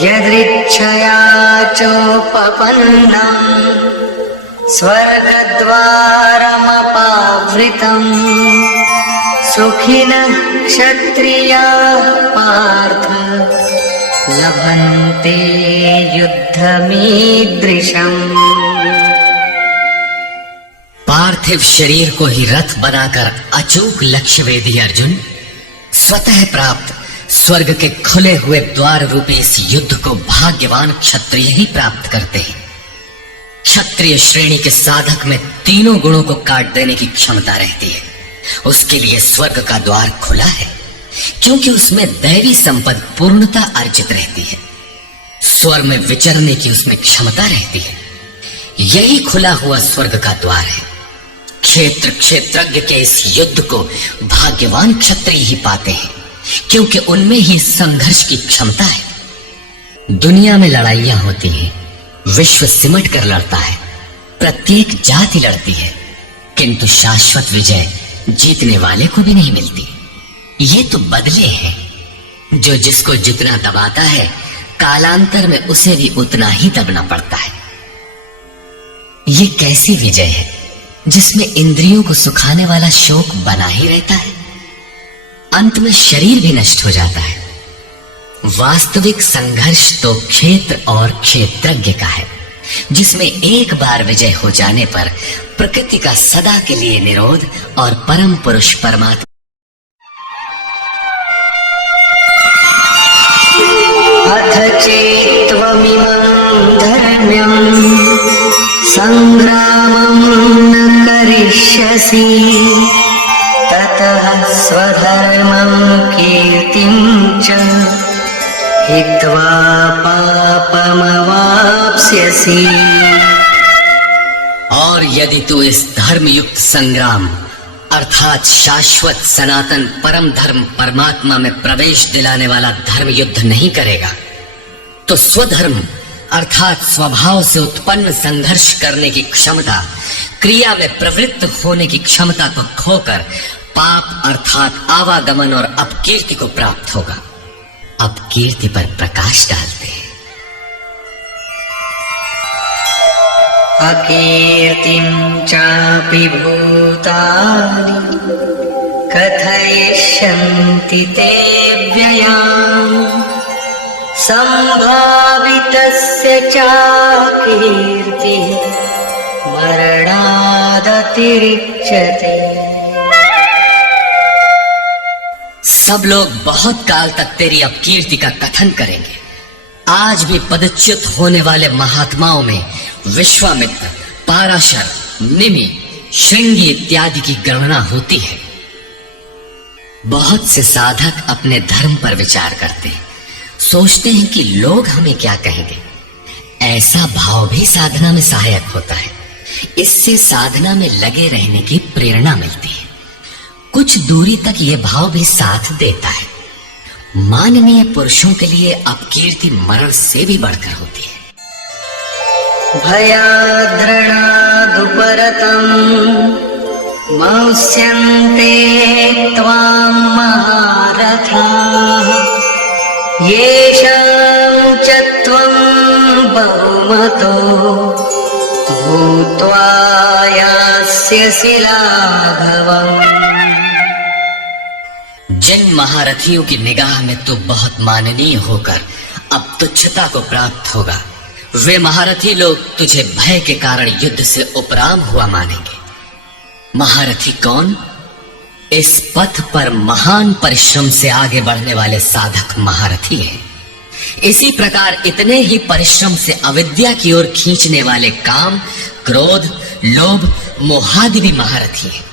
यदृच्छया चोपपन्नम् स्वर्गद्वारमपावृतम् सुखिनः क्षत्रियाः पार्थ लभन्ते युद्धमीदृशम्। पार्थिव शरीर को ही रथ बनाकर अचूक लक्ष्य वेदी अर्जुन स्वतः प्राप्त स्वर्ग के खुले हुए द्वार रूपी इस युद्ध को भाग्यवान क्षत्रिय ही प्राप्त करते हैं। क्षत्रिय श्रेणी के साधक में तीनों गुणों को काट देने की क्षमता रहती है। उसके लिए स्वर्ग का द्वार खुला है, क्योंकि उसमें दैवी संपद पूर्णता अर्जित रहती है। स्वर्ग में विचरने की उसमें क्षमता रहती है। यही खुला हुआ स्वर्ग का द्वार है। क्षेत्र क्षेत्रज्ञ के इस युद्ध को भाग्यवान क्षत्रिय ही पाते हैं, क्योंकि उनमें ही संघर्ष की क्षमता है। दुनिया में लड़ाइयां होती हैं, विश्व सिमट कर लड़ता है, प्रत्येक जाति लड़ती है, किंतु शाश्वत विजय जीतने वाले को भी नहीं मिलती। ये तो बदले हैं। जो जिसको जितना दबाता है, कालांतर में उसे भी उतना ही दबना पड़ता है। ये कैसी विजय है जिसमें इंद्रियों को सुखाने वाला शोक बना ही रहता है, अंत में शरीर भी नष्ट हो जाता है। वास्तविक संघर्ष तो क्षेत्र और क्षेत्रज्ञ का है, जिसमें एक बार विजय हो जाने पर प्रकृति का सदा के लिए निरोध और परम पुरुष परमात्मा अथ चेत्त्वमिमं धर्म्यं संग्रामं न करिष्यसि ततः स्वधर्मं कीर्तिं च हित्वा पापमवाप्स्यसि। और यदि तू इस धर्मयुक्त संग्राम अर्थात शाश्वत सनातन परम धर्म परमात्मा में प्रवेश दिलाने वाला धर्म युद्ध नहीं करेगा, तो स्वधर्म अर्थात स्वभाव से उत्पन्न संघर्ष करने की क्षमता, क्रिया में प्रवृत्त होने की क्षमता को खोकर पाप अर्थात आवागमन और अपकीर्ति को प्राप्त होगा। अपकीर्ति पर प्रकाश डालते हैं। अकीर्तिं चापि भूतानि कथयिष्यन्ति ते व्ययाम् सम्भावितस्य चाकीर्तिः मरणादतिरिच्यते। सब लोग बहुत काल तक तेरी अपकीर्ति का कथन करेंगे। आज भी पदच्युत होने वाले महात्माओं में विश्वामित्र, पाराशर, निमि, श्रृंगी इत्यादि की गणना होती है। बहुत से साधक अपने धर्म पर विचार करते हैं, सोचते हैं कि लोग हमें क्या कहेंगे। ऐसा भाव भी साधना में सहायक होता है। इससे साधना में लगे रहने की प्रेरणा मिलती है। कुछ दूरी तक यह भाव भी साथ देता है। माननीय पुरुषों के लिए अपकीर्ति मरण से भी बढ़कर होती है। भयाद्रणादुपरतम् मंस्यन्ते त्वां महारथाः येषां च त्वं बहुमतो भूत्वा यास्यसि लाघवम्। जिन महारथियों की निगाह में तू बहुत माननीय होकर अब तुच्छता को प्राप्त होगा, वे महारथी लोग तुझे भय के कारण युद्ध से उपराम हुआ मानेंगे। महारथी कौन? इस पथ पर महान परिश्रम से आगे बढ़ने वाले साधक महारथी हैं। इसी प्रकार इतने ही परिश्रम से अविद्या की ओर खींचने वाले काम, क्रोध, लोभ, मोहादि भी महारथी हैं,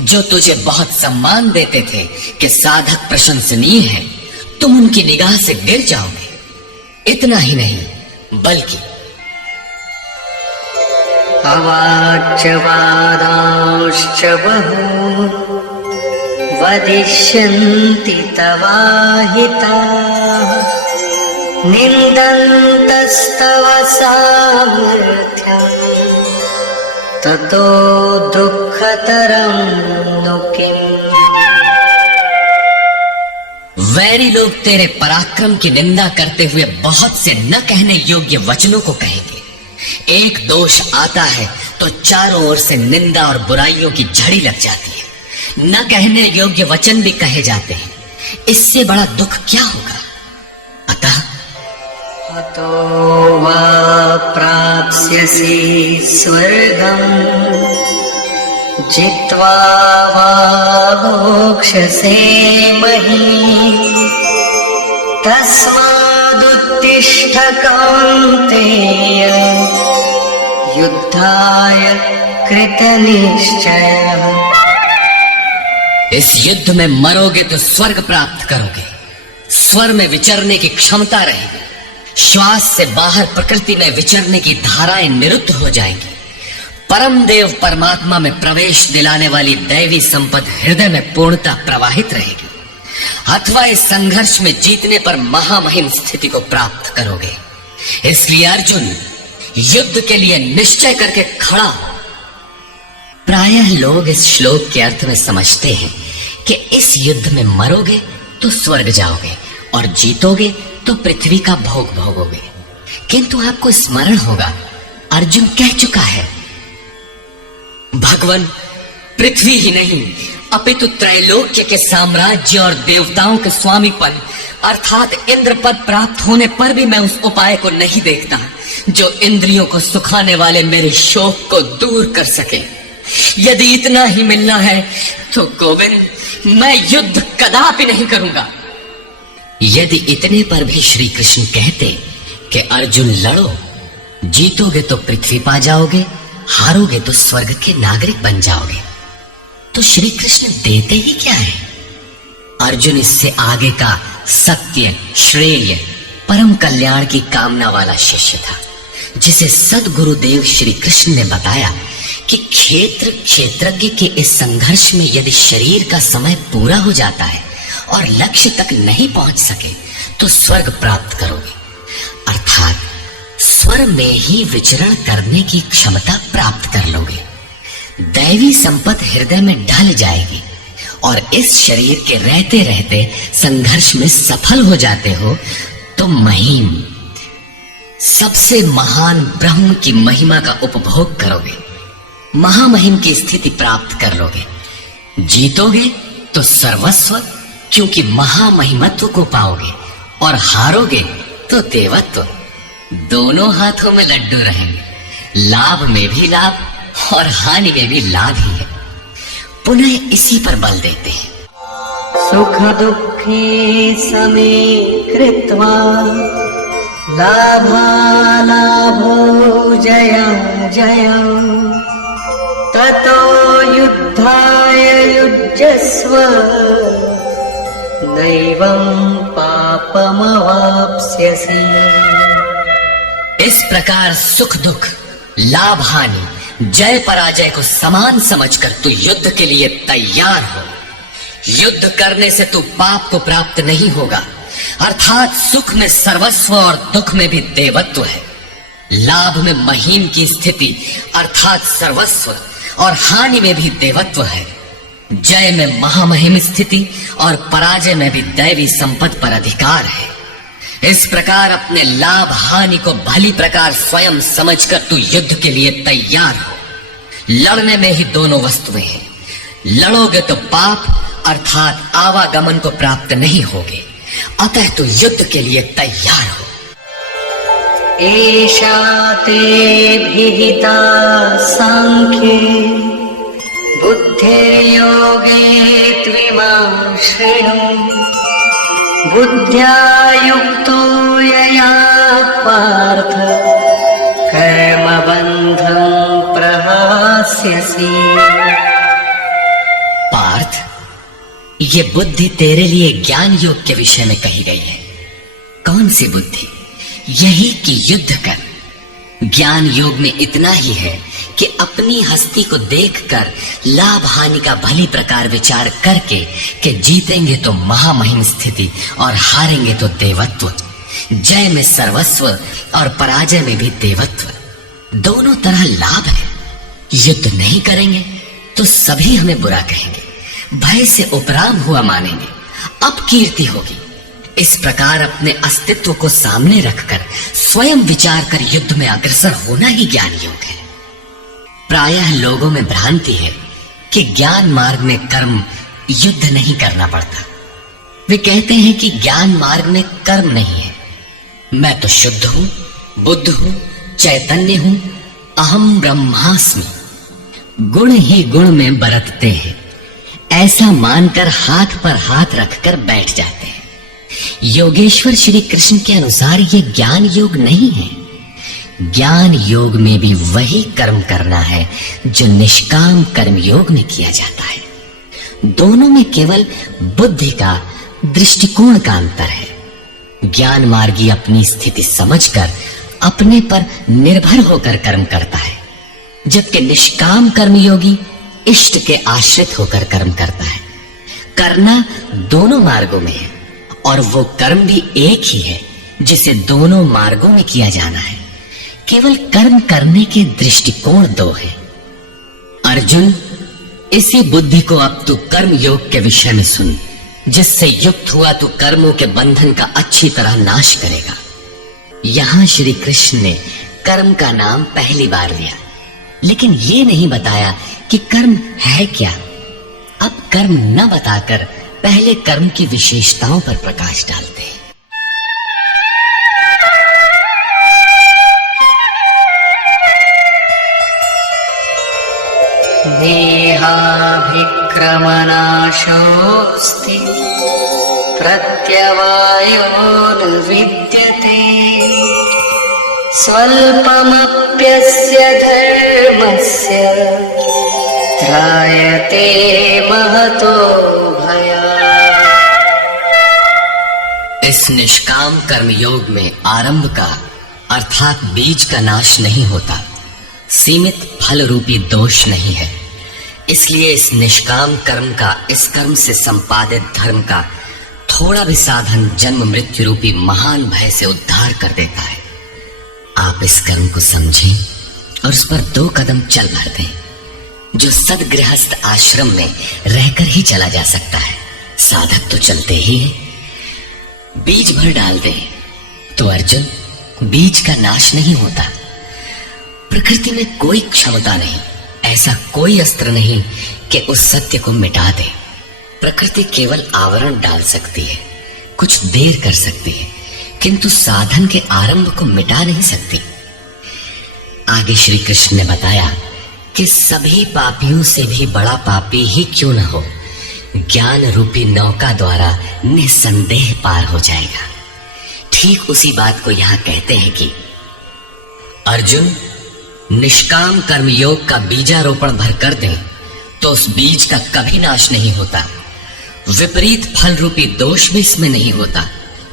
जो तुझे बहुत सम्मान देते थे कि साधक प्रशंसनीय है। तुम उनकी निगाह से गिर जाओगे। इतना ही नहीं, बल्कि अवाच्य वादांश्च बहून् वदिष्यन्ति तवाहिताः निन्दन्तस्तव सामर्थ्यम् ततो दुःखतरं नु किम्। वैरी लोग तेरे पराक्रम की निंदा करते हुए बहुत से न कहने योग्य वचनों को कहेंगे। एक दोष आता है तो चारों ओर से निंदा और बुराइयों की झड़ी लग जाती है। न कहने योग्य वचन भी कहे जाते हैं। इससे बड़ा दुख क्या होगा? अतः हतो वा प्राप्स्यसि स्वर्गम् जित्वा वा भोक्ष्यसे महीम् तस्मादुत्तिष्ठ कौन्तेय युद्धाय कृतनिश्चयः। इस युद्ध में मरोगे तो स्वर्ग प्राप्त करोगे। स्वर में विचरने की क्षमता रहेगी। श्वास से बाहर प्रकृति में विचरने की धाराएं निरुद्ध हो जाएंगी। परम देव परमात्मा में प्रवेश दिलाने वाली दैवी संपद हृदय में पूर्णता प्रवाहित रहेगी। अथवा इस संघर्ष में जीतने पर महामहिम स्थिति को प्राप्त करोगे। इसलिए अर्जुन, युद्ध के लिए निश्चय करके खड़ा हो। प्रायः लोग इस श्लोक के अर्थ में समझते हैं कि इस युद्ध में मरोगे तो स्वर्ग जाओगे और जीतोगे तो पृथ्वी का भोग भोगोगे। किंतु आपको स्मरण होगा, अर्जुन कह चुका है, भगवान पृथ्वी ही नहीं अपितु त्रैलोक्य के साम्राज्य और देवताओं के स्वामीपन अर्थात इंद्र पद प्राप्त होने पर भी मैं उस उपाय को नहीं देखता जो इंद्रियों को सुखाने वाले मेरे शोक को दूर कर सके। यदि इतना ही मिलना है तो गोविंद, मैं युद्ध कदापि नहीं करूंगा। यदि इतने पर भी श्री कृष्ण कहते कि अर्जुन लड़ो, जीतोगे तो पृथ्वी पा जाओगे, हारोगे तो स्वर्ग के नागरिक बन जाओगे, तो श्री कृष्ण देते ही क्या है? अर्जुन इससे आगे का सत्य, श्रेय, परम कल्याण की कामना वाला शिष्य था, जिसे सद्गुरुदेव श्री कृष्ण ने बताया कि क्षेत्र क्षेत्रज्ञ के इस संघर्ष में यदि शरीर का समय पूरा हो जाता है और लक्ष्य तक नहीं पहुंच सके तो स्वर्ग प्राप्त करोगे, अर्थात स्वर में ही विचरण करने की क्षमता प्राप्त कर लोगे। दैवी संपत हृदय में ढल जाएगी और इस शरीर के रहते रहते संघर्ष में सफल हो जाते हो तो महिम, सबसे महान ब्रह्म की महिमा का उपभोग करोगे, महामहिम की स्थिति प्राप्त कर लोगे। जीतोगे तो सर्वस्व, क्योंकि महामहिमत्व को पाओगे, और हारोगे तो देवत्व। दोनों हाथों में लड्डू रहेंगे, लाभ में भी लाभ और हानि में भी लाभ ही है। पुनः इसी पर बल देते हैं, सुख दुःखे समे कृत्वा लाभालाभो जयं जयं ततो युद्धाय युज्यस्व नैवं पापमवाप्स्यसि। इस प्रकार सुख दुख, लाभ हानि, जय पराजय को समान समझकर तू युद्ध के लिए तैयार हो। युद्ध करने से तू पाप को प्राप्त नहीं होगा, अर्थात सुख में सर्वस्व और दुख में भी देवत्व है। लाभ में महिम की स्थिति अर्थात सर्वस्व और हानि में भी देवत्व है। जय में महामहिम स्थिति और पराजय में भी दैवी संपत्ति पर अधिकार है। इस प्रकार अपने लाभ हानि को भली प्रकार स्वयं समझकर तू युद्ध के लिए तैयार हो। लड़ने में ही दोनों वस्तुएं हैं। लड़ोगे तो पाप अर्थात आवागमन को प्राप्त नहीं होगे, अतः तू युद्ध के लिए तैयार हो। एषा ते विहिता सांख्ये बुद्धिर्योगे त्विमां शृणु बुद्ध्या युक्तो यया पार्थ कर्मबन्धं प्रहास्यसि। पार्थ, ये बुद्धि तेरे लिए ज्ञान योग के विषय में कही गई है। कौन सी बुद्धि? यही कि युद्ध कर। ज्ञान योग में इतना ही है कि अपनी हस्ती को देखकर लाभ हानि का भली प्रकार विचार करके कि जीतेंगे तो महामहिम स्थिति और हारेंगे तो देवत्व। जय में सर्वस्व और पराजय में भी देवत्व। दोनों तरह लाभ है। युद्ध नहीं करेंगे तो सभी हमें बुरा कहेंगे, भय से उपराम हुआ मानेंगे, अपकीर्ति होगी। इस प्रकार अपने अस्तित्व को सामने रखकर स्वयं विचार कर युद्ध में अग्रसर होना ही ज्ञान योग है। प्रायः लोगों में भ्रांति है कि ज्ञान मार्ग में कर्म युद्ध नहीं करना पड़ता। वे कहते हैं कि ज्ञान मार्ग में कर्म नहीं है। मैं तो शुद्ध हूं, बुद्ध हूं, चैतन्य हूं, अहम ब्रह्मास्मि। गुण ही गुण में बरतते हैं, ऐसा मानकर हाथ पर हाथ रखकर बैठ जाते हैं। योगेश्वर श्री कृष्ण के अनुसार यह ज्ञान योग नहीं है। ज्ञान योग में भी वही कर्म करना है जो निष्काम कर्म योग में किया जाता है। दोनों में केवल बुद्धि का, दृष्टिकोण का अंतर है। ज्ञान मार्गी अपनी स्थिति समझकर अपने पर निर्भर होकर कर्म करता है, जबकि निष्काम कर्मयोगी इष्ट के आश्रित होकर कर्म करता है। करना दोनों मार्गों में है और वो कर्म भी एक ही है जिसे दोनों मार्गों में किया जाना है। केवल कर्म करने के दृष्टिकोण दो है। अर्जुन, इसी बुद्धि को अब तू कर्म योग के विषय में सुन, जिससे युक्त हुआ तू कर्मों के बंधन का अच्छी तरह नाश करेगा। यहां श्री कृष्ण ने कर्म का नाम पहली बार लिया, लेकिन ये नहीं बताया कि कर्म है क्या। अब कर्म न बताकर पहले कर्म की विशेषताओं पर प्रकाश डालते हैं। देहाभिक्रमनाशोऽस्ति प्रत्यवायो न विद्यते स्वल्पमप्यस्य धर्मस्य त्रायते महतो भयात्। इस निष्काम कर्म योग में आरंभ का अर्थात बीज का नाश नहीं होता, सीमित फल रूपी दोष नहीं है। इसलिए इस निष्काम कर्म का, इस कर्म से संपादित धर्म का थोड़ा भी साधन जन्म मृत्यु रूपी महान भय से उद्धार कर देता है। आप इस कर्म को समझें और उस पर 2 कदम चल भर दें, जो सदगृहस्थ आश्रम में रहकर ही चला जा सकता है। साधक तो चलते ही है। बीज भर डाल दें तो अर्जुन, बीज का नाश नहीं होता। प्रकृति में कोई क्षमता नहीं, ऐसा कोई अस्त्र नहीं कि उस सत्य को मिटा दे। प्रकृति केवल आवरण डाल सकती है, कुछ देर कर सकती है, किंतु साधन के आरंभ को मिटा नहीं सकती। आगे श्री कृष्ण ने बताया कि सभी पापियों से भी बड़ा पापी ही क्यों न हो, ज्ञान रूपी नौका द्वारा निसंदेह पार हो जाएगा। ठीक उसी बात को यहां कहते हैं कि अर्जुन, निष्काम कर्म योग का बीजारोपण भर कर दें तो उस बीज का कभी नाश नहीं होता। विपरीत फल रूपी दोष भी इसमें नहीं होता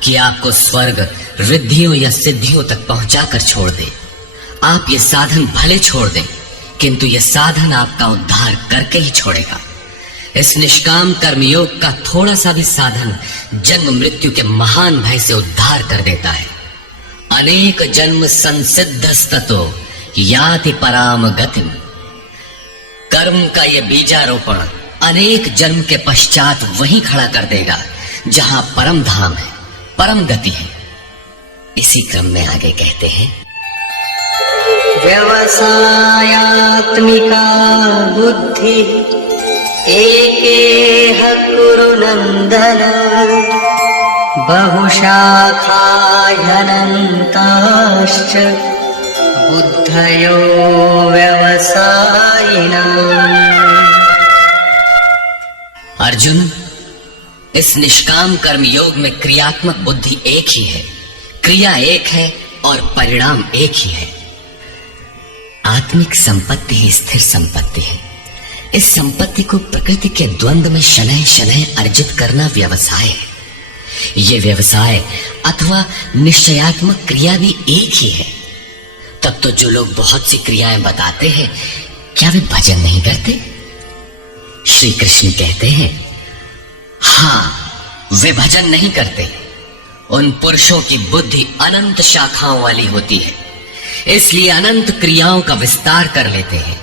कि आपको स्वर्ग, रिद्धियों या सिद्धियों तक पहुंचाकर छोड़ दे। आप ये साधन भले छोड़ दें, किंतु यह साधन आपका उद्धार करके ही छोड़ेगा। इस निष्काम कर्मयोग का थोड़ा सा भी साधन जन्म मृत्यु के महान भय से उद्धार कर देता है। अनेक जन्म संसिद्धस्ततो याति पराम गतिम। कर्म का यह बीजारोपण अनेक जन्म के पश्चात वहीं खड़ा कर देगा जहां परम धाम है, परम गति है। इसी क्रम में आगे कहते हैं, व्यवसायात्मिका बुद्धि एकेह कुरु नन्दन बहुशाखा ह्यनन्ताश्च बुद्धयो व्यवसायिनाम्। अर्जुन, इस निष्काम कर्म योग में क्रियात्मक बुद्धि एक ही है, क्रिया एक है और परिणाम एक ही है। आत्मिक संपत्ति ही स्थिर संपत्ति है। इस संपत्ति को प्रकृति के द्वंद्व में शनैः शनैः अर्जित करना व्यवसाय है। ये व्यवसाय अथवा निश्चयात्मक क्रिया भी एक ही है। तब तो जो लोग बहुत सी क्रियाएं बताते हैं, क्या वे भजन नहीं करते? श्री कृष्ण कहते हैं, हाँ, वे भजन नहीं करते। उन पुरुषों की बुद्धि अनंत शाखाओं वाली होती है, इसलिए अनंत क्रियाओं का विस्तार कर लेते हैं।